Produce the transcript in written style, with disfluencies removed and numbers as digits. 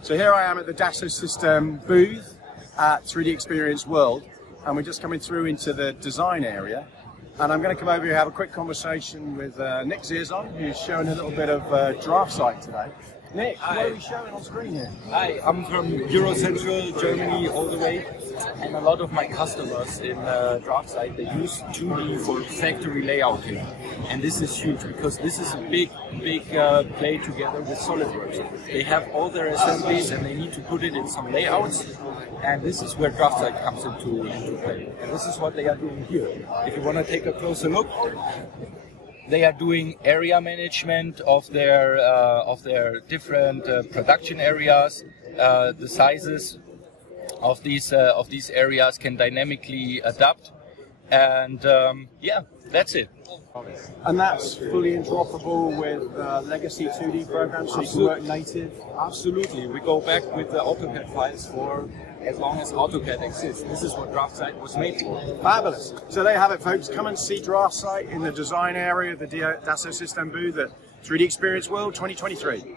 So here I am at the Dassault Systèmes booth at 3DEXPERIENCE World, and we're just coming through into the design area. And I'm going to come over here and have a quick conversation with Nick Dzierzon, who's showing a little bit of DraftSight today. Nick, what are we showing on screen here? Hi, I'm from Euro Central Germany all the way, and a lot of my customers in DraftSight, they use 2D for factory layouting, and this is huge because this is a big play together with SOLIDWORKS. They have all their assemblies and they need to put it in some layouts, and this is where DraftSight comes into play. And this is what they are doing here. If you want to take a closer look, they are doing area management of their different production areas. The sizes of these areas can dynamically adapt, and yeah, that's it. And that's fully interoperable with legacy 2D programs, so you can work native? Absolutely. We go back with the AutoCAD files for as long as AutoCAD exists. This is what DraftSight was made for. Fabulous. So there you have it, folks. Come and see DraftSight in the design area of the Dassault Systèmes booth at 3DEXPERIENCE World 2023.